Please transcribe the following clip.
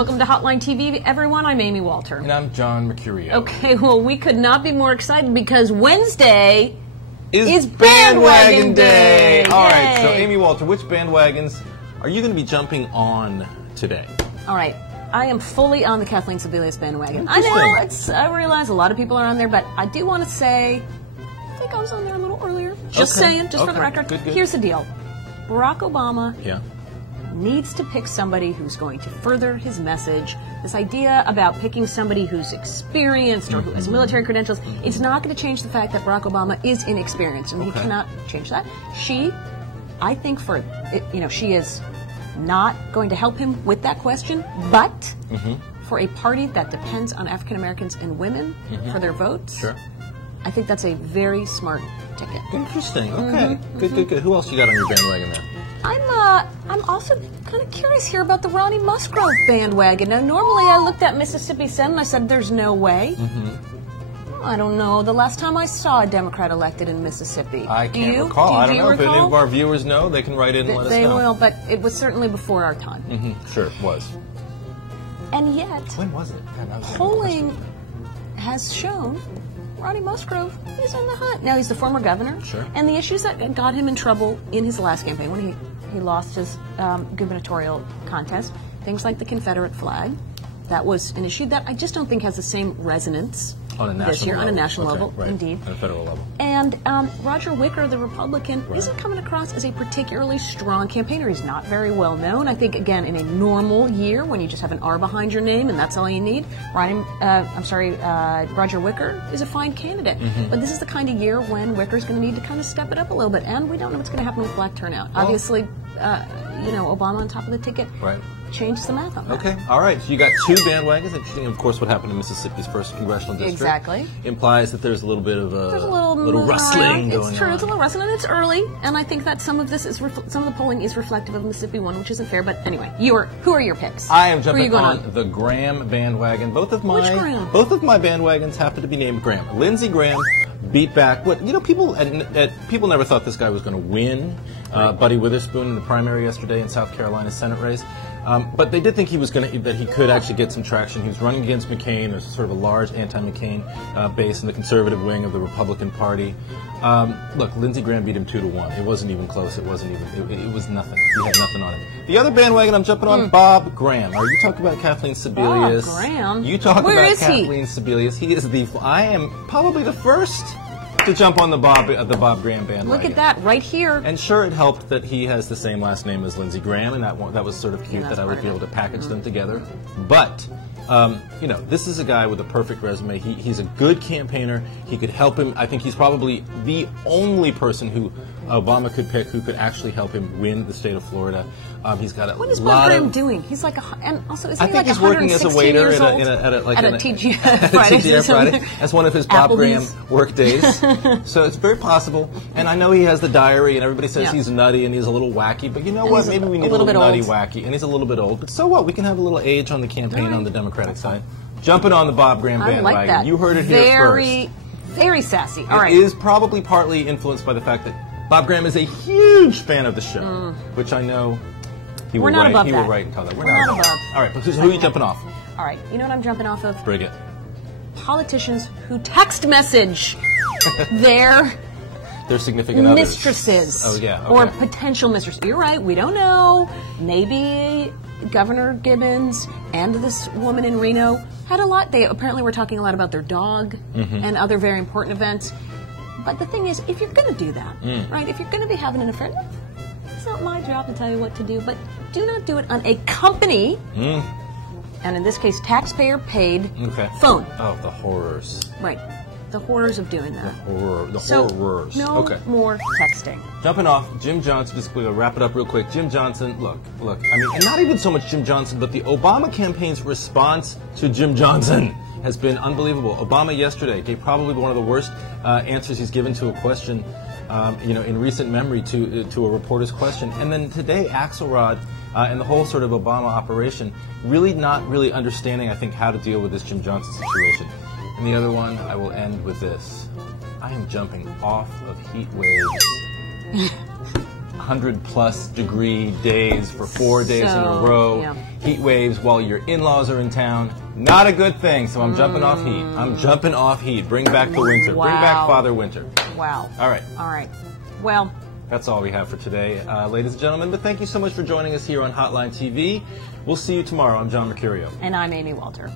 Welcome to Hotline TV, everyone. I'm Amy Walter. And I'm John Mercurio. Okay, well, we could not be more excited because Wednesday is Bandwagon Day. All right, so Yay. Amy Walter, which bandwagons are you going to be jumping on today? All right, I am fully on the Kathleen Sebelius bandwagon. I know, I realize a lot of people are on there, but I do want to say, I think I was on there a little earlier. Just saying, just for the record. Good. Here's the deal. Barack Obama Yeah. needs to pick somebody who's going to further his message. This idea about picking somebody who's experienced or who has military credentials, it's not going to change the fact that Barack Obama is inexperienced, and he cannot change that. I think she is not going to help him with that question, but for a party that depends on African Americans and women for their votes, I think that's a very smart ticket. Interesting. Okay. Good. Who else you got on your bandwagon there? I'm also kind of curious here about the Ronnie Musgrove bandwagon. Now, normally I looked at Mississippi Senate and I said, there's no way. I don't know. The last time I saw a Democrat elected in Mississippi. I can't recall. I don't know. If any of our viewers know, they can write in and let us know. They will, but it was certainly before our time. Sure, it was. And yet, When was it? polling has shown Ronnie Musgrove is in the hunt. Now, he's the former governor. Sure. And the issues that got him in trouble in his last campaign, when he lost his gubernatorial contest, things like the Confederate flag, that was an issue that I just don't think has the same resonance this year on a national level, indeed. On a federal level. And Roger Wicker, the Republican, isn't coming across as a particularly strong campaigner. He's not very well known. I think, again, in a normal year, when you just have an R behind your name and that's all you need, Roger Wicker is a fine candidate. But this is the kind of year when Wicker's going to need to kind of step it up a little bit. And we don't know what's going to happen with black turnout. Well, obviously, Obama on top of the ticket. Change the math on that. Okay, all right. So you got two bandwagons. Interesting, of course, what happened in Mississippi's first congressional district. Exactly. Implies that there's a little bit of there's a little rustling going on. It's true. It's a little rustling, and it's early. And I think that some of this is some of the polling is reflective of Mississippi 1, which isn't fair. But anyway, who are your picks? I am jumping on the Graham bandwagon. Which Graham? Both of my bandwagons happen to be named Graham. Lindsey Graham beat back people never thought this guy was going to win. Buddy Witherspoon in the primary yesterday in South Carolina's Senate race. But they did think that he could actually get some traction. He was running against McCain. There's sort of a large anti-McCain base in the conservative wing of the Republican Party. Look, Lindsey Graham beat him 2-1. It wasn't even close. It was nothing. He had nothing on him. The other bandwagon I'm jumping on, Bob Graham. Are you talking about Kathleen Sebelius? Bob Graham? You talk about Kathleen Sebelius. He is I am probably the first to jump on the Bob Graham bandwagon. Look at that right here. And sure, it helped that he has the same last name as Lindsey Graham, and that was sort of cute that I would be able to package them together. But this is a guy with a perfect resume. He's a good campaigner. He could help him. I think he's probably the only person who Obama could pick who could actually help him win the state of Florida. He's got a lot of... What is Bob Graham doing? He's like and also, is he like 116 he's working as a waiter at a TGF Friday. That's one of his Bob Graham work days. So it's very possible. And I know he has the diary, and everybody says he's nutty and he's a little wacky. But you know what? Maybe we need a little nutty, wacky. And he's a little bit old. But so what? We can have a little age on the campaign on the Democratic side. Jumping on the Bob Graham bandwagon. I like that. You heard it here first. Very sassy. All right. It is probably partly influenced by the fact that Bob Graham is a huge fan of the show, which I know he will write and tell that. We're not above. All right, so who are you jumping off? All right, you know what I'm jumping off of? Bring it. Politicians who text message their significant mistresses. Oh, yeah. Okay. Or potential mistresses. You're right, we don't know. Maybe Governor Gibbons and this woman in Reno had a lot. They apparently were talking a lot about their dog and other very important events. But the thing is, if you're going to do that, right, if you're going to be having an affair, it's not my job to tell you what to do, but do not do it on a company, and in this case, taxpayer-paid phone. Oh, the horrors. Right. The horrors of doing that. The horrors. No more texting. Jumping off, Jim Johnson, just to wrap it up real quick. Jim Johnson, look, I mean, and not even so much Jim Johnson, but the Obama campaign's response to Jim Johnson has been unbelievable. Obama yesterday gave probably one of the worst answers he's given to a question, in recent memory to a reporter's question. And then today, Axelrod and the whole sort of Obama operation not really understanding, I think, how to deal with this Jim Johnson situation. And the other one, I will end with this. I am jumping off of heat waves 100-plus degree days for 4 days in a row. Yeah. Heat waves while your in-laws are in town. Not a good thing, so I'm jumping off heat. I'm jumping off heat. Bring back the winter. Wow. Bring back Father Winter. Wow. All right. All right. Well, that's all we have for today, ladies and gentlemen. But thank you so much for joining us here on Hotline TV. We'll see you tomorrow. I'm John Mercurio. And I'm Amy Walter.